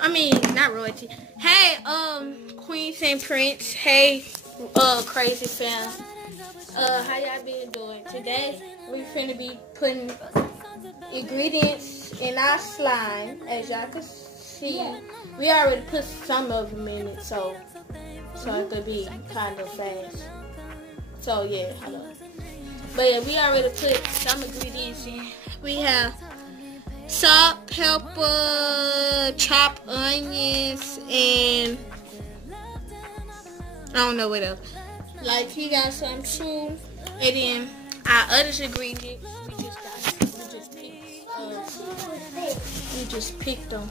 I mean, not royalty. Hey, Queens and Prince. Hey, crazy fam. How y'all been doing? Today, we finna be putting ingredients in our slime. As y'all can see, we already put some of them in it, so it could be kind of fast. So yeah, hello. But yeah, we already put some ingredients in. We have salt, pepper, chopped onions, and I don't know what else. Like, he got some too. And then our other ingredients, we just picked them.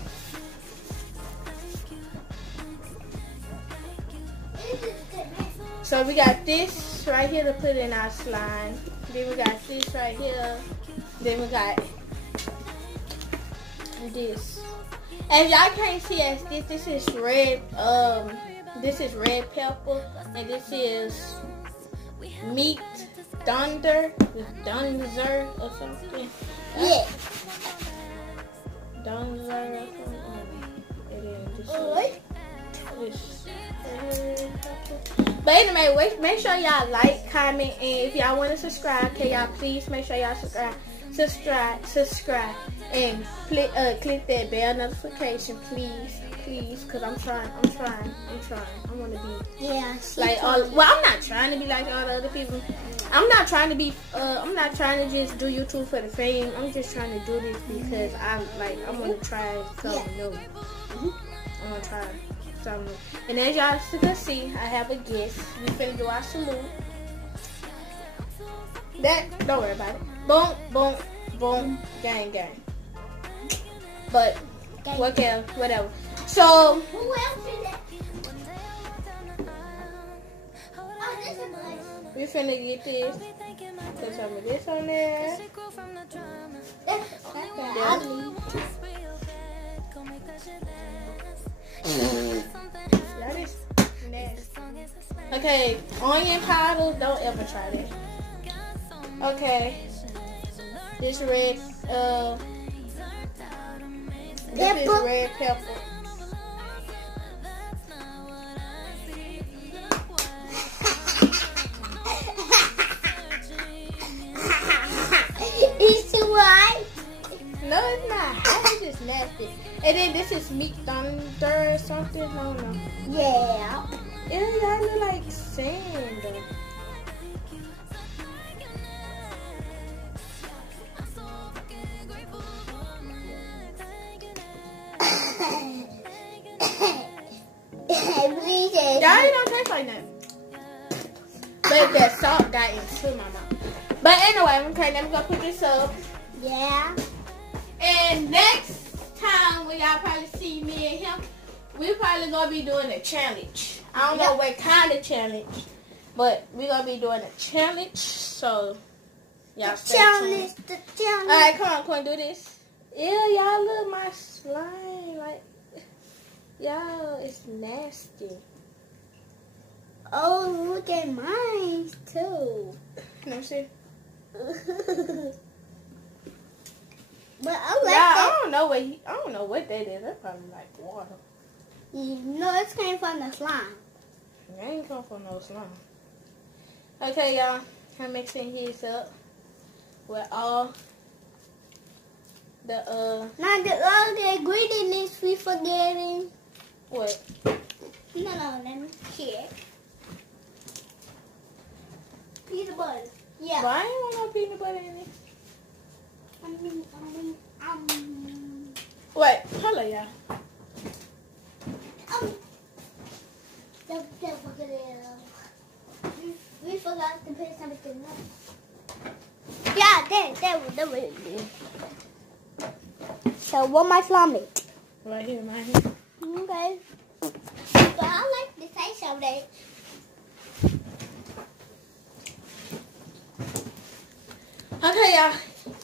So we got this right here to put in our slime. Then we got this right here. Then we got this. And y'all can't see us. This is red. This is red pepper, and this is meat thunder with Dunzer or something. Yeah. Dunzer or something. And then this. But anyway, make sure y'all like, comment, and if y'all want to subscribe, can y'all please make sure y'all subscribe, and click that bell notification, please, cause I'm trying. I want to be like all. Well, I'm not trying to be like all the other people. I'm not trying to be. I'm not trying to just do YouTube for the fame. I'm just trying to do this because I want to try something new. I'm gonna try something new. And as y'all can see, I have a guest. We finna do our salute. Don't worry about it. Boom, boom, boom, gang. But whatever. So Who else is that? we finna get this. Put some of this on there. That is nasty. Okay, onion powder, don't ever try that. Okay. This red this is red pepper. It's too white. No, it's not. It's just nasty. And then this is meat thunder or something. I don't know. Yeah. Y'all look like sand. Y'all don't taste like that. But that salt got into my mouth. But anyway, okay, let me go put this up. Yeah. And next time when y'all probably see me and him, we probably gonna be doing a challenge. I don't know what kind of challenge, but we gonna be doing a challenge. So y'all stay tuned. The challenge. Alright, come on, Quinn, do this. Yeah, y'all look my slime. Like, y'all, it's nasty. Oh, look at mine too. Let me see. But I like Yeah, that. I don't know what that is. That's probably like water. No, it came from the slime. It ain't come from no slime. Okay, y'all. I'm mixing his up with all the Now the ingredients we forgetting. what? No, let me check. Peanut butter. Yeah. Why ain't want no peanut butter in it? Wait, hold on, y'all. We forgot to put something else. Yeah, there. So what my slime is? Right here. Okay. But I like the taste of that. Okay, y'all.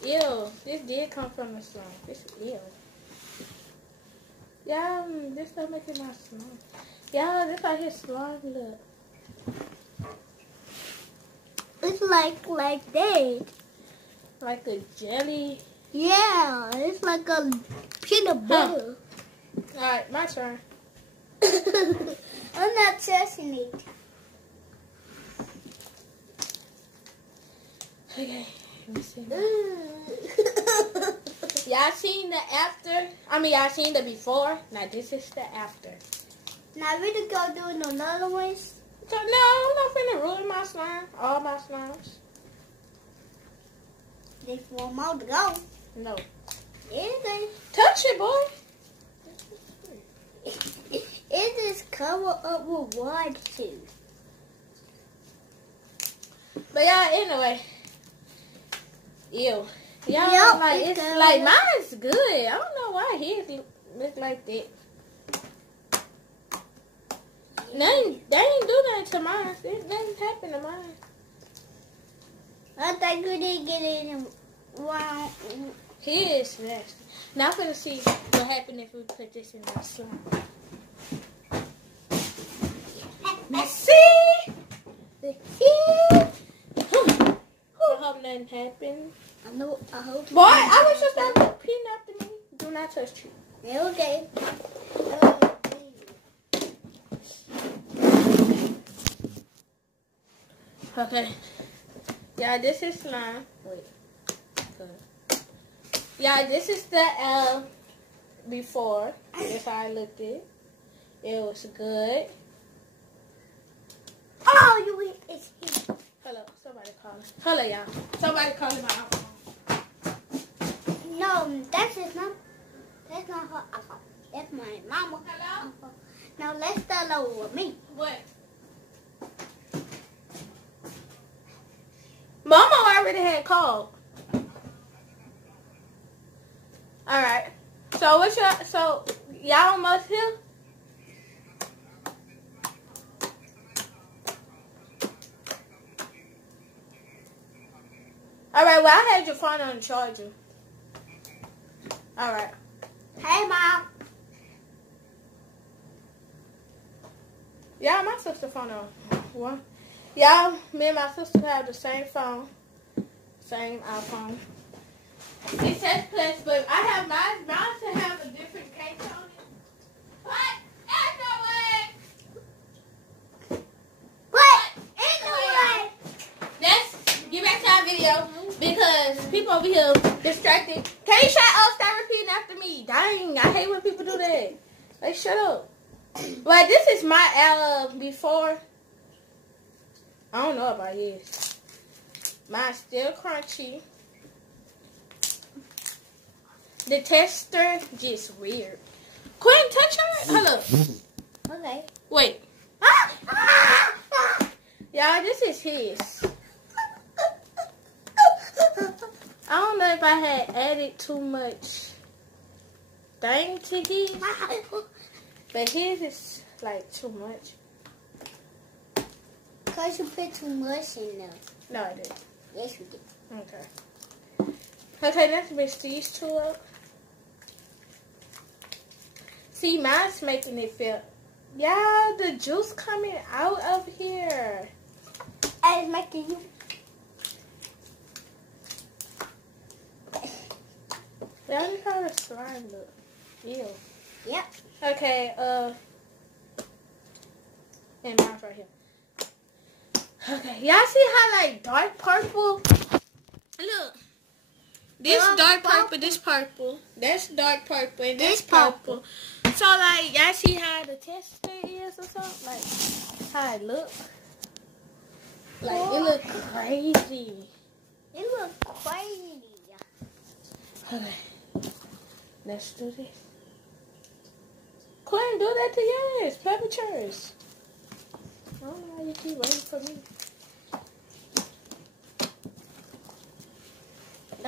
Ew, this did come from the slime. This is ew. Y'all, this not making my slime. Y'all, this like his slime look. It's like that. Like a jelly. Yeah, it's like a peanut butter. Alright, my turn. I'm not touching it. Okay, let me see. Y'all seen the after? I mean, y'all seen the before? Now, this is the after. Now, we to go doing another ones. So, no, I'm not finna ruin my slime. All my slimes. There's one more to go. No. Anything. Touch it, boy. It is covered up with water too. But yeah, anyway. Ew. Y'all Yep, like it's it's good. like mine's good. I don't know why his look like that. They ain't do nothing to mine. Nothing happened to mine. I think we didn't get in round. His nasty. Now I'm gonna see what happened if we put this in my slime. Let's see. I hope nothing happened. I know. I hope. Boy, I was just out there peeing after me. Do not touch you. Yeah, okay. Okay. Yeah, this is slime. Wait. Good. Yeah, this is the before. This how I looked it. It was good. Oh, you eat this here. Hello, somebody calling. Hello, y'all. Somebody calling my iPhone. No, that's not her iPhone. That's my mama. Hello? Now let's start over with me. What? Mama already had called. All right. So what's your? So y'all almost here? All right. Well, I had your phone on the charger. All right. Hey, Mom. Y'all, my sister phone on. What? Y'all, me and my sister have the same phone, same iPhone. It says plus, but I have mine to have a different case on it. What? What? Anyway. Let's get back to our video because people over here distracted. Can you shut up? Stop repeating after me. Dang, I hate when people do that. Like, shut up. Well, this is my before. I don't know about his. Mine's still crunchy. The texture gets weird. Quinn, touch her. Hello. Okay. Wait. Y'all, this is his. I don't know if I had added too much thing to his, but his is like too much. Because you put too much in there. No, I didn't. Yes, you did. Okay. Okay, let's mix these two up. See, mine's making it feel. Yeah, the juice coming out of here. And it's making you. Y'all look how the slime look. Ew. Yep. Okay, and mine's right here. Okay, y'all see how like dark purple? Look. This dark purple, this purple. That's dark purple, and this purple. So like, y'all see how the texture is or something? Like, how it look? Like, it look crazy. It looks crazy. Okay. Let's do this. Quinn, do that to yours. Play with yours. I don't know why you keep waiting for me.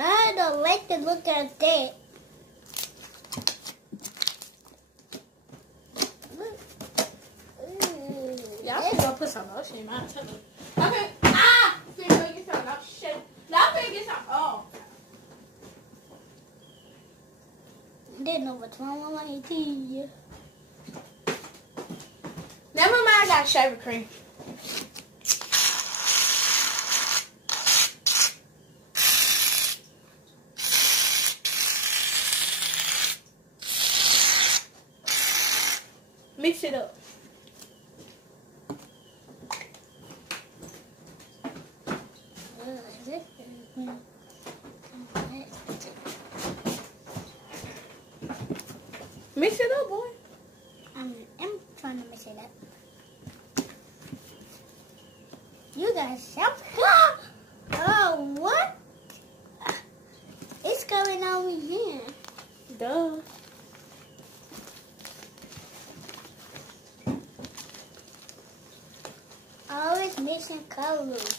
I don't like to look at that. Y'all should go put some lotion in mine. Okay. Ah! Finna get some lotion. Now I'm finna get some. Oh. Didn't know what's wrong with my teeth. Never mind, I got shaving cream. Mix it up. Mix it up, boy. I'm trying to mix it up. You guys self. Oh, what? It's going over here. Duh. Always mixing colors.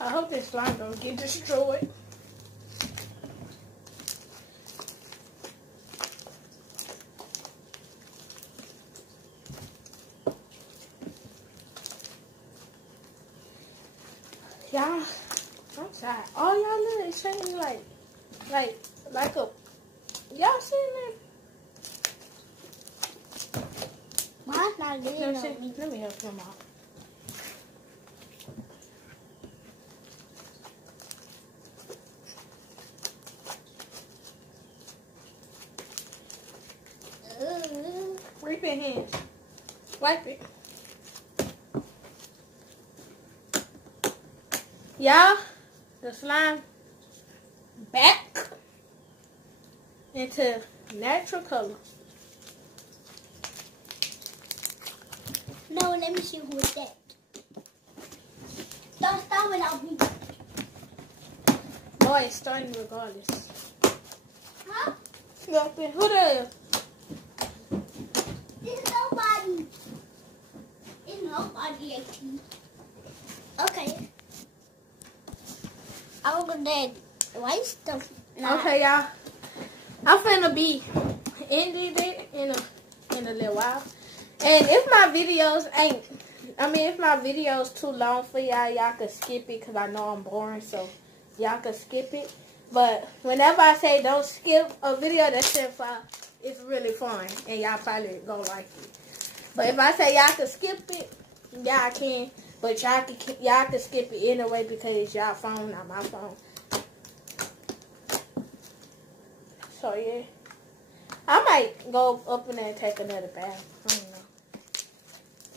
I hope this slime don't get destroyed. Y'all, I'm tired. All y'all look is saying like a, y'all sitting there. Mine's not getting Let on me. me help him out. Wipe your hands. Wipe it. Y'all, the slime back into natural color. No, let me see who is that. Don't start without me. Boy, it's starting regardless. Huh? Nothing. Who that is? There's nobody. There's nobody actually. Okay. I'm gonna white stuff. Nah. Okay, y'all. I'm finna be ending it in a little while. And if my videos if my videos too long for y'all can skip it because I know I'm boring, so y'all can skip it. But whenever I say don't skip a video that's 10-5, it's really fun, and y'all probably gonna like it. But if I say y'all can skip it, y'all can. But y'all can skip it anyway because it's y'all phone, not my phone. So yeah, I might go up in there and take another bath. I don't know.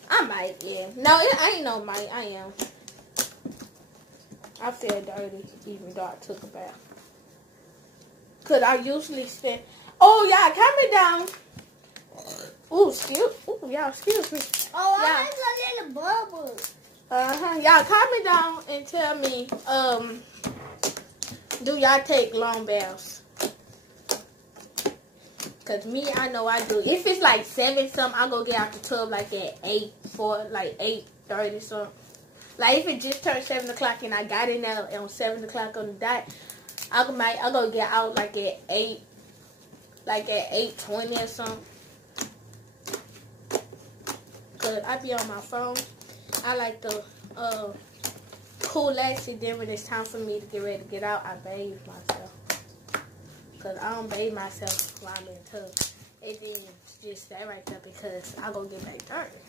I might, yeah. No, I ain't no might. I am. I feel dirty even though I took a bath. Cause I usually stay. Oh, y'all, comment down. Y'all, excuse me. Oh, Yeah. I was a little bubble. Y'all comment down and tell me, do y'all take long baths? Cause me, I know I do. If it's like 7 something, I'll go get out the tub like at 8:30 something. Like if it just turned 7 o'clock and I got in there on 7 o'clock on the dot, I'll go get out like at 8:20 or something. Cause I be on my phone. I like to cool and then when it's time for me to get ready to get out, I bathe myself. Cause I don't bathe myself while I'm in the tub. And then just stay right there because I gonna get back dirty.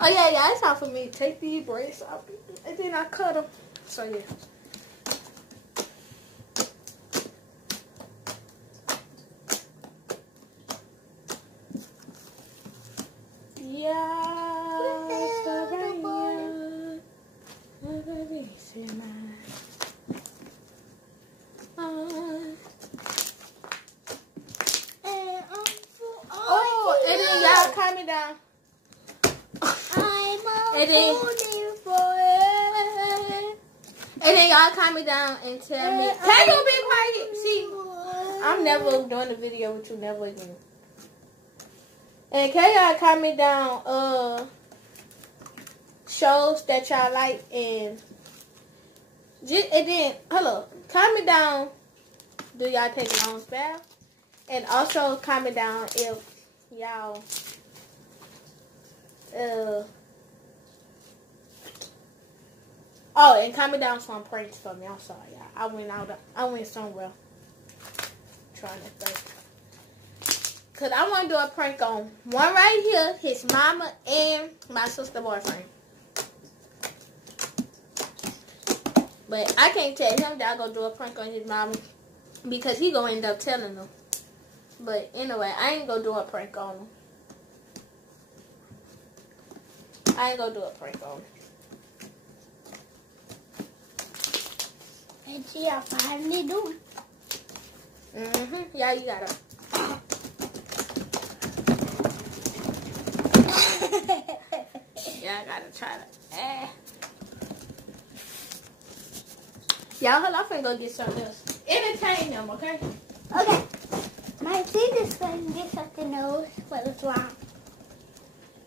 Oh yeah, it's time for me to take these braids off and then I cut them. So yeah. Comment down. And then y'all comment down and tell me. Can you be quiet? See, I'm never doing a video with you, never again. And can y'all comment down shows that y'all like and then hello, comment down. Do y'all take a long bath? And also comment down if y'all and comment down some pranks for me. I'm sorry, y'all. I went somewhere trying to think. Cause I want to do a prank on one right here, his mama and my sister boyfriend. But I can't tell him that I'm going to do a prank on his mama because he going to end up telling them. But anyway, I ain't going to do a prank on him. I ain't going to do a prank on him. And see, I finally do. Yeah, you got to. Yeah, I got to try that. Y'all, hold on, I'm finna go get something else. Entertain them, okay? Okay. My teeth is going to get something else for the slime.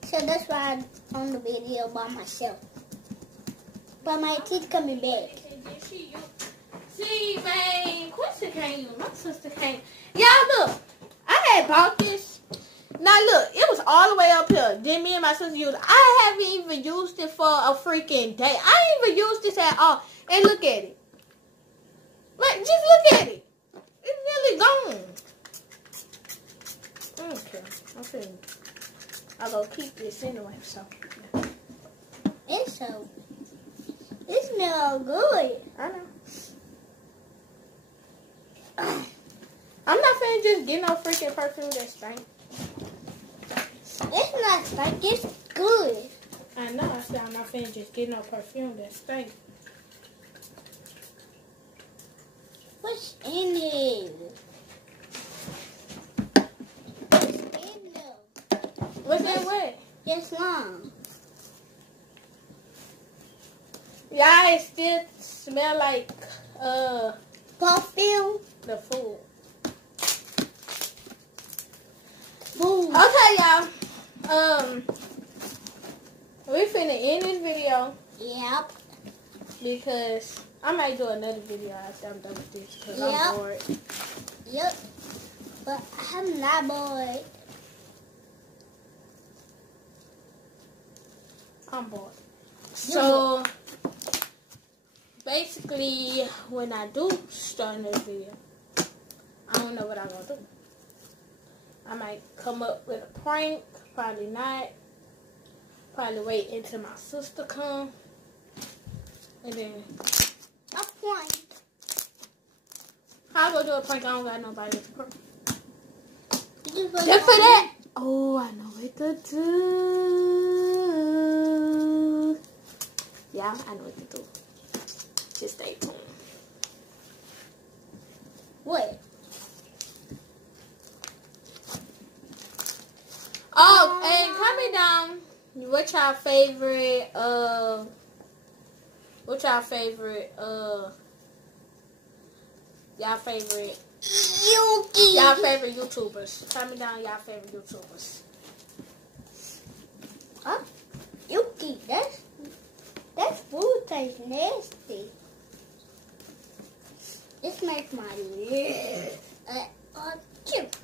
So that's why I'm on the video by myself. But my teeth coming back. See, man, Quincy can't use. My sister can't. Y'all, look. I had bought this. Now, look. It was all the way up here. Then me and my sister used it. I haven't even used it for a freaking day. I ain't even used this at all. And look at it. Like, just look at it. It's really gone. Okay. I'm going to keep this anyway, so. It smells good. I know. I'm not finna just get no freaking perfume that stink. It's not stink, it's good. I know, I said I'm not finna just get no perfume that stink. What's in it? What's in what? It's long. Yeah, it still smell like Perfume. the food. Boom. Okay, y'all. We finna end this video. Yep. Because I might do another video after I'm done with this because Yep. I'm bored. Yep. But I'm not bored. I'm bored. So basically, when I do start another video, I don't know what I'm gonna do. I might come up with a prank, probably not. Probably wait until my sister come, and then A point. how I gonna do a prank? I don't got nobody to prank. Just Just for that. Oh, I know what to do. Yeah, I know what to do. Just stay tuned. What? Oh, and comment down what y'all favorite Yuki. y'all favorite YouTubers. Comment down y'all favorite YouTubers. Huh? Yuki, that's food tastes nasty. This makes my lips cute.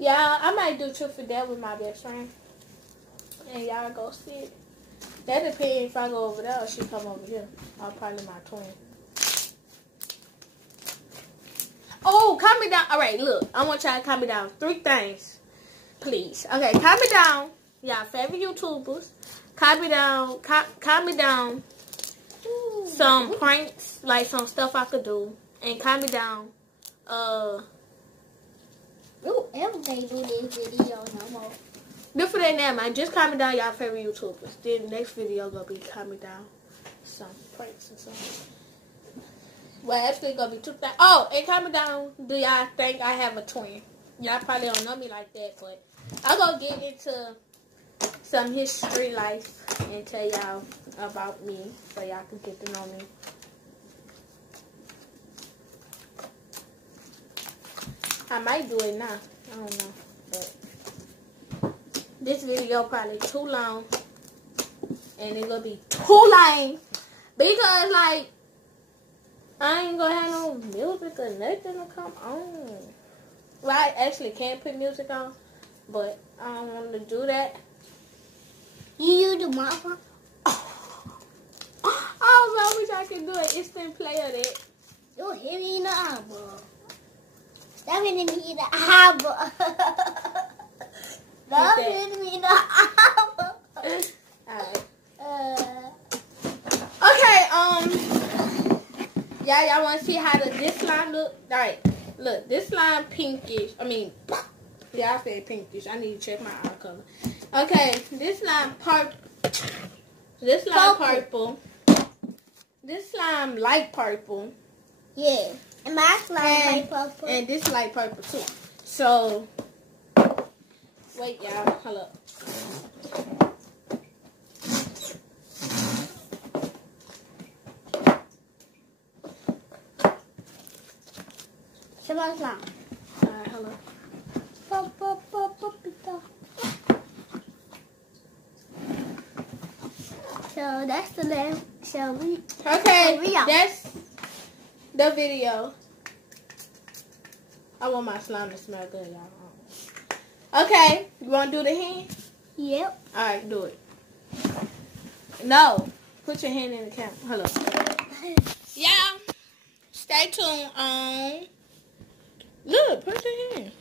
Yeah, I might do Truth or Dare with my best friend. And y'all go see it. That depends if I go over there or she come over here. Or probably my twin. Oh, comment down. All right, look. I want y'all to comment down 3 things. Please. Okay, comment down y'all favorite YouTubers. Comment down some pranks, like some stuff I could do. And comment down, Everybody do this video no more. before that now, man, just comment down y'all favorite YouTubers. Then the next video gonna be comment down some pranks and something. Well, actually gonna be 2 things. Oh, and comment down, do y'all think I have a twin? Y'all probably don't know me like that, but I'm gonna get into some history life and tell y'all about me so y'all can get to know me. I might do it now. I don't know. But this video probably too long. And it's gonna be too lame. Because like I ain't gonna have no music or nothing to come on. Well, I actually can put music on, but I don't want to do that. You do my phone? Oh, I wish I could do an instant play of that. You hit me in the eyeball. That hit me in the eyeball. Don't hit me the apple. Alright. Okay, y'all want to see how this slime look? Alright, look, this slime pinkish. I mean, yeah, I said pinkish. I need to check my eye color. Okay, this slime purple. This slime purple. This slime light purple. Yeah, and my slime light purple. And this light purple too. So, wait, y'all. Hold up. So my slime. Alright, hold up. So that's the last. Shall we? Okay, that's the video. I want my slime to smell good, y'all. Okay, you want to do the hand? Yep. Alright, do it. No, put your hand in the camera. Hold up. Y'all, stay tuned on. Look, put your hand.